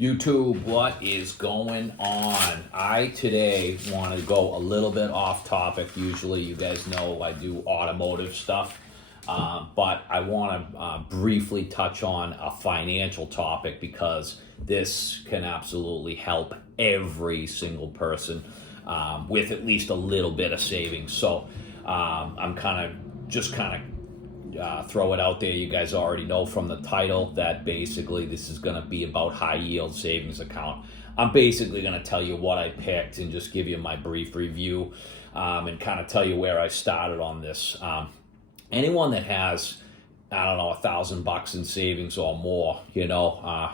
YouTube, what is going on? I today want to go a little bit off topic. Usually, you guys know I do automotive stuff, but I want to briefly touch on a financial topic because this can absolutely help every single person with at least a little bit of savings. So I'm kind of throw it out there. You guys already know from the title that basically this is going to be about high yield savings account. I'm basically going to tell you what I picked and just give you my brief review and kind of tell you where I started on this. Anyone that has, I don't know, $1,000 in savings or more,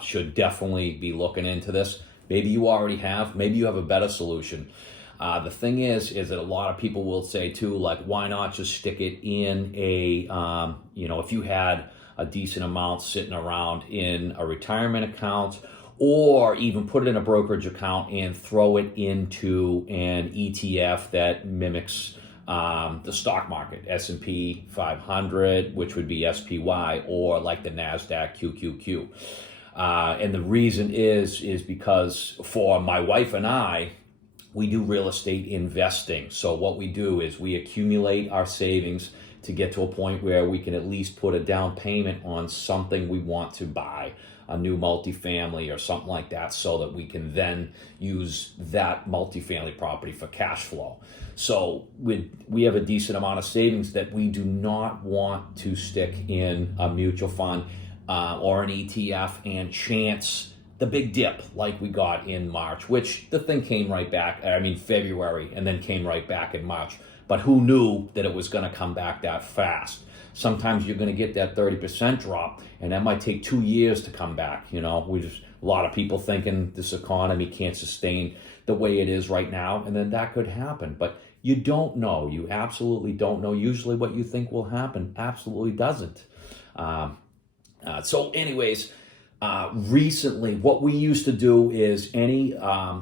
should definitely be looking into this. Maybe you already have, maybe you have a better solution. The thing is that a lot of people will say too, like, why not just stick it in a, if you had a decent amount sitting around in a retirement account, or even put it in a brokerage account and throw it into an ETF that mimics the stock market, S&P 500, which would be SPY, or like the NASDAQ QQQ. And the reason is because for my wife and I, we do real estate investing. So what we do is we accumulate our savings to get to a point where we can at least put a down payment on something we want to buy, a new multifamily or something like that, so that we can then use that multifamily property for cash flow. So we have a decent amount of savings that we do not want to stick in a mutual fund or an ETF and chance the big dip like we got in March, which the thing came right back, February, and then came right back in March. But who knew that it was going to come back that fast? Sometimes you're going to get that 30% drop, and that might take 2 years to come back. A lot of people thinking this economy can't sustain the way it is right now, and then that could happen. But you don't know. You absolutely don't know. Usually what you think will happen absolutely doesn't. So anyways, recently, what we used to do is any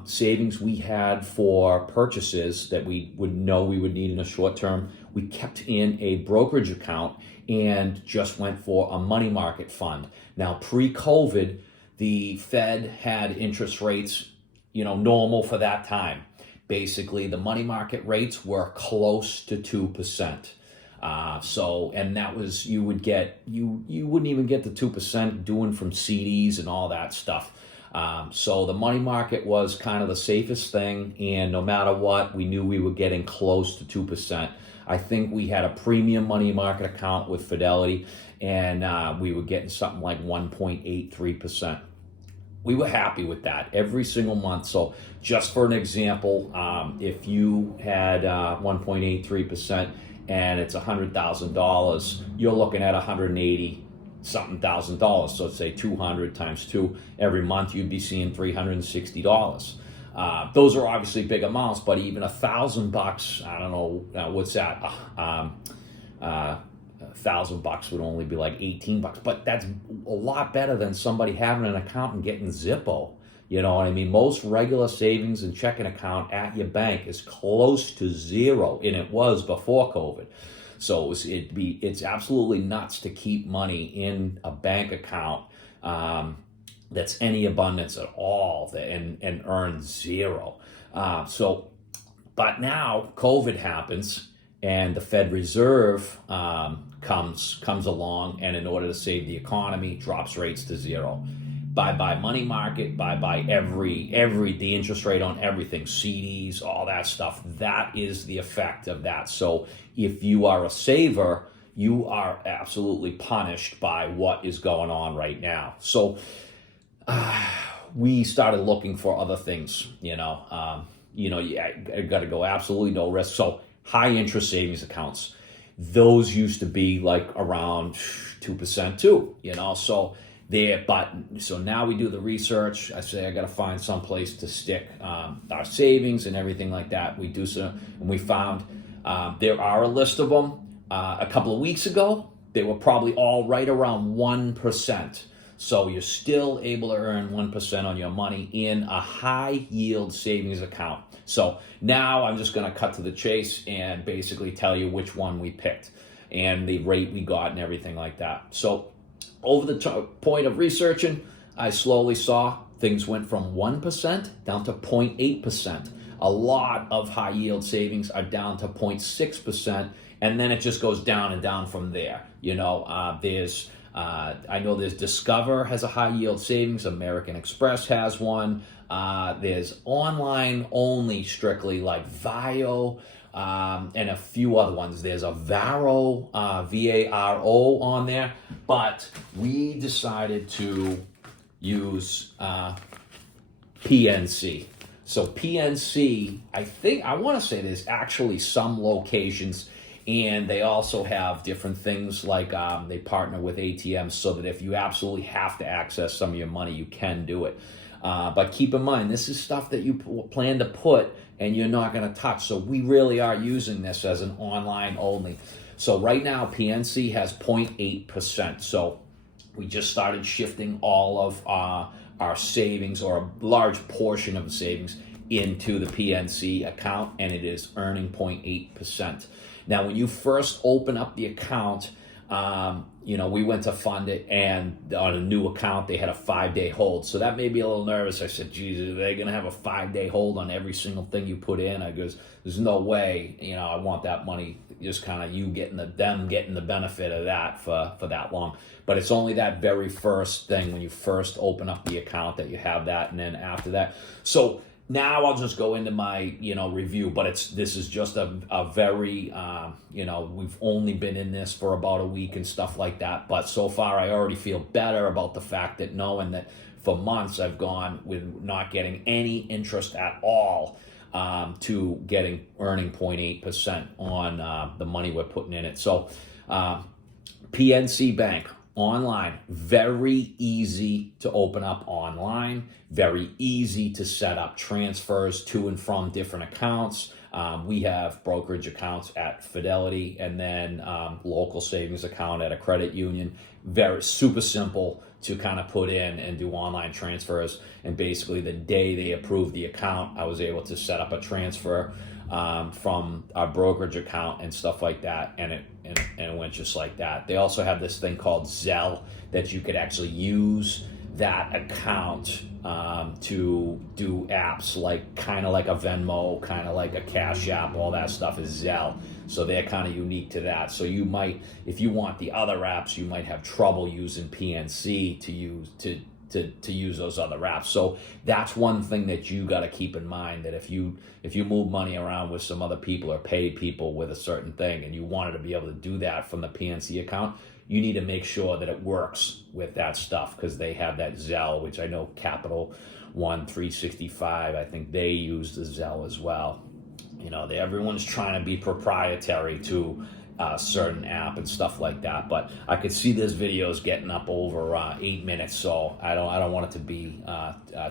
savings we had for purchases that we would know we would need in a short term, we kept in a brokerage account and just went for a money market fund. Now, pre-COVID, the Fed had interest rates, normal for that time. Basically, the money market rates were close to 2%. And that was, you wouldn't even get the 2% doing from CDs and all that stuff. So the money market was kind of the safest thing. And no matter what, we knew we were getting close to 2%. I think we had a premium money market account with Fidelity, and we were getting something like 1.83%. We were happy with that every single month. So just for an example, if you had 1.83%, and it's $100,000, you're looking at $180-something thousand. So let's say 200 times 2 every month, you'd be seeing $360. Those are obviously big amounts, but even $1,000, I don't know, what's that? $1,000 would only be like $18, but that's a lot better than somebody having an account and getting Zippo. You know what I mean? Most regular savings and checking account at your bank is close to zero, and it was before COVID. So it's absolutely nuts to keep money in a bank account that's any abundance at all and earn zero. But now COVID happens, and the Fed Reserve comes along, and in order to save the economy, drops rates to zero. Bye-bye money market, bye-bye the interest rate on everything, CDs, all that stuff. That is the effect of that. So if you are a saver, you are absolutely punished by what is going on right now. So we started looking for other things, you got to go absolutely no risk. So high interest savings accounts, those used to be like around 2% too, So now we do the research. I say I got to find some place to stick our savings and everything like that. We do so, and we found there are a list of them. A couple of weeks ago, they were probably all right around 1%. So you're still able to earn 1% on your money in a high yield savings account. So now I'm just going to cut to the chase and basically tell you which one we picked and the rate we got and everything like that. So over the point of researching, I slowly saw things went from 1% down to 0.8%. A lot of high yield savings are down to 0.6%, and then it just goes down and down from there. I know there's Discover has a high yield savings, American Express has one. There's online only, strictly, like Vio, and a few other ones. There's a Varo, Varo on there, but we decided to use PNC. So PNC, I want to say there's actually some locations, and they also have different things like they partner with ATMs so that if you absolutely have to access some of your money, you can do it. But keep in mind, this is stuff that you plan to put and you're not going to touch. So we really are using this as an online only. So right now, PNC has 0.8%. So we just started shifting all of our savings, or a large portion of the savings, into the PNC account, and it is earning 0.8%. Now, when you first open up the account, we went to fund it, and on a new account, they had a 5-day hold. So that made me a little nervous. I said, geez, are they going to have a 5-day hold on every single thing you put in? I goes, there's no way, I want that money, just kind of them getting the benefit of that for that long. But it's only that very first thing when you first open up the account that you have that, and then after that. So now I'll just go into my, review, but this is just a very, we've only been in this for about a week and stuff like that. But so far I already feel better about the fact that knowing that for months I've gone with not getting any interest at all, to earning 0.8% on the money we're putting in it. So PNC Bank. Online, very easy to open up online, very easy to set up transfers to and from different accounts. We have brokerage accounts at Fidelity, and then local savings account at a credit union. Very super simple to kind of put in and do online transfers. And basically the day they approved the account, I was able to set up a transfer from our brokerage account and stuff like that, and it went just like that. They also have this thing called Zelle that you could actually use that account to do apps like kind of like a Venmo, kind of like a Cash App. All that stuff is Zelle, so they're kind of unique to that. So you might, if you want the other apps, you might have trouble using PNC to use those other apps. So that's one thing that you got to keep in mind, that if you move money around with some other people or pay people with a certain thing, and you wanted to be able to do that from the PNC account, you need to make sure that it works with that stuff, because they have that Zelle, which I know Capital One 365, I think they use the Zelle as well. Everyone's trying to be proprietary to a certain app and stuff like that, but I could see this video is getting up over 8 minutes, so I don't want it to be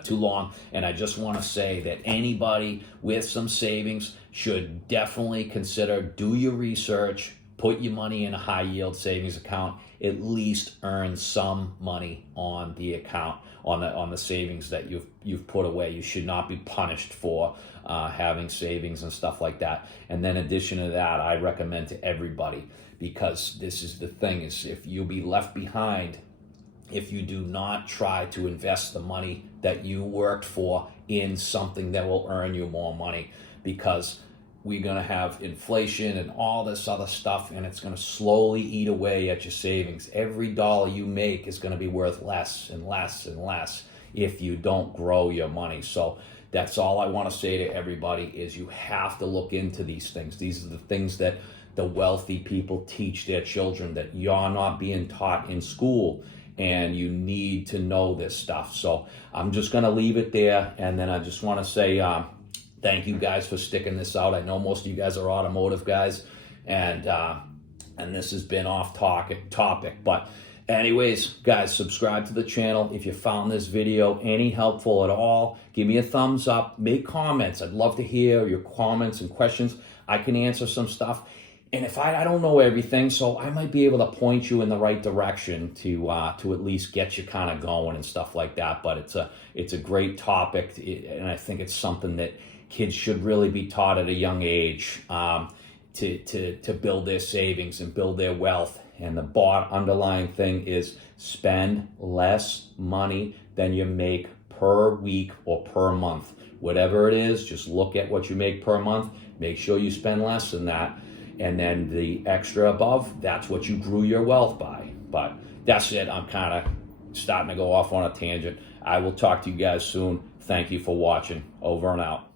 too long. And I just want to say that anybody with some savings should definitely consider, do your research, put your money in a high yield savings account, at least earn some money on the account, on the savings that you've put away. You should not be punished for having savings and stuff like that. And then in addition to that, I recommend to everybody, because this is the thing, is if you'll be left behind if you do not try to invest the money that you worked for in something that will earn you more money, because we're going to have inflation and all this other stuff, and it's going to slowly eat away at your savings. Every dollar you make is going to be worth less and less and less if you don't grow your money. So that's all I want to say to everybody, is you have to look into these things. These are the things that the wealthy people teach their children, that you're not being taught in school, and you need to know this stuff. So I'm just going to leave it there, and then I just want to say thank you guys for sticking this out. I know most of you guys are automotive guys, and this has been off topic. But anyways, guys, subscribe to the channel. If you found this video any helpful at all, give me a thumbs up, make comments. I'd love to hear your comments and questions. I can answer some stuff. And if I don't know everything, so I might be able to point you in the right direction to at least get you kind of going and stuff like that. But it's a great topic, and I think it's something that kids should really be taught at a young age, to build their savings and build their wealth. And the underlying thing is spend less money than you make per week or per month. Whatever it is, just look at what you make per month. Make sure you spend less than that. And then the extra above, that's what you grew your wealth by. But that's it. I'm kind of starting to go off on a tangent. I will talk to you guys soon. Thank you for watching. Over and out.